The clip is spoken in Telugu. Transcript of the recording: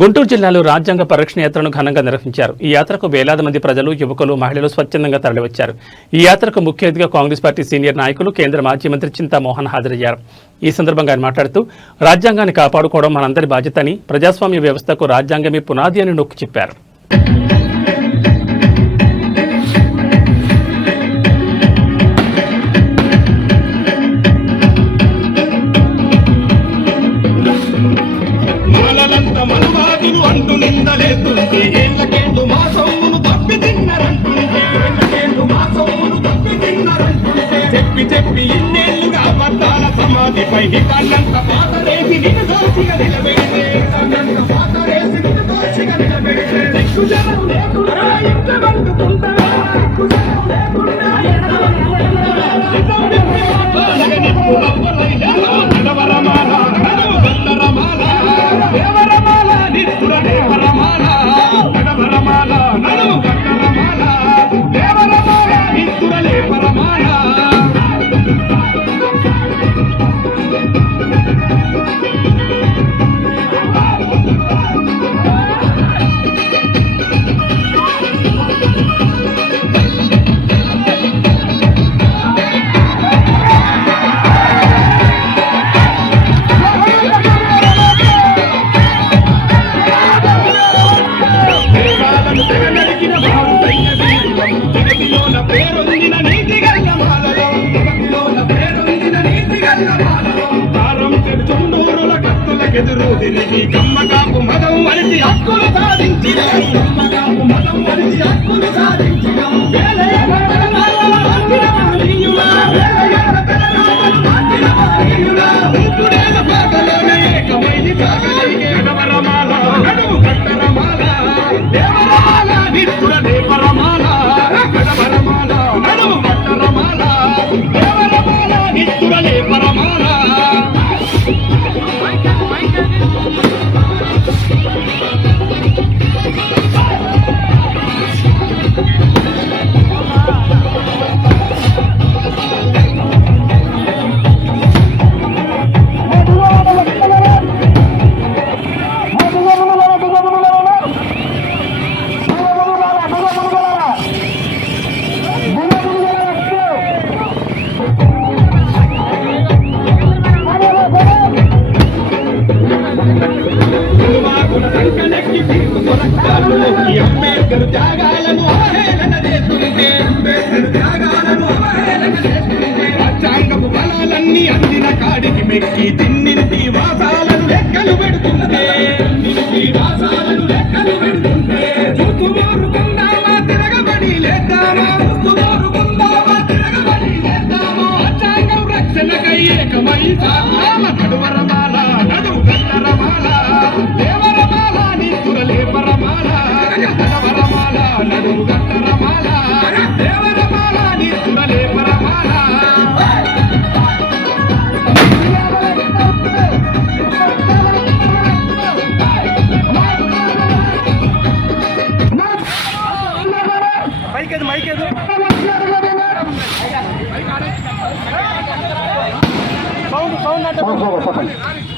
గుంటూరు జిల్లాలో రాజ్యాంగ పరిరక్షణ యాత్రను ఘనంగా నిర్వహించారు. ఈ యాత్రకు వేలాది మంది ప్రజలు యువకులు మహిళలు స్వచ్ఛందంగా తరలివచ్చారు. ఈ యాత్రకు ముఖ్య అతిథిగా కాంగ్రెస్ పార్టీ సీనియర్ నాయకులు కేంద్ర మాజీ మంత్రి చింతామోహన్ హాజరయ్యారు. ఈ సందర్భంగా ఆయన మాట్లాడుతూ రాజ్యాంగాన్ని కాపాడుకోవడం మనందరి బాధ్యత అని ప్రజాస్వామ్య వ్యవస్థకు రాజ్యాంగమే పునాది అని నొక్కి చెప్పారు. మాలలంత అంటూ నిందలేస్తుంటే ఏళ్ళకేందు మా సొమ్మును తప్పి తిన్నారంటుంటే ఏళ్ళకేందు మా సొమ్మును తప్పి తిన్నారంటుంటే చెప్పి చెప్పి ఇన్నేళ్ళుగా అబద్ధాల సమాధిపై నికాళ్ళంత పాతరేసి నిన్ను దోషిగా నిలబెడితే. నికాళ్ళంత పాతరేసి నిన్ను దోషిగా నిలబెడితే. దిక్కు జనం లేకుండా ఇంత తారం చెడుచుండూరుల కత్తులకెదురు తిరిగి కమ్మకాపు మదం అలిసి హక్కులు సాధించినారు. కమ్మకాపు మదం అలిసి హక్కులు సాధించినారు. దేవరమాల ఏళ్ళ తెలంగాణ అంబేద్కర్ త్యాగాలను అవహేళన చేస్తుంటే అంబేద్కర్ త్యాగాలను అవహేళన చేస్తుంటే రాజ్యాంగపు బలాలన్నీ అందిన కాడికి మెక్కి తిన్నింటి వాసాలను లెక్కలు పెడుతుంటే తిన్నింటి వాసాలను లెక్కలు పెడుతుంటే మారుకుందామా తిరగబడి లేద్దామా మారుకుందామా? తిరగబడి లేద్దామా రాజ్యాంగం రక్షణకై ఏకమై पाउनु पाउनु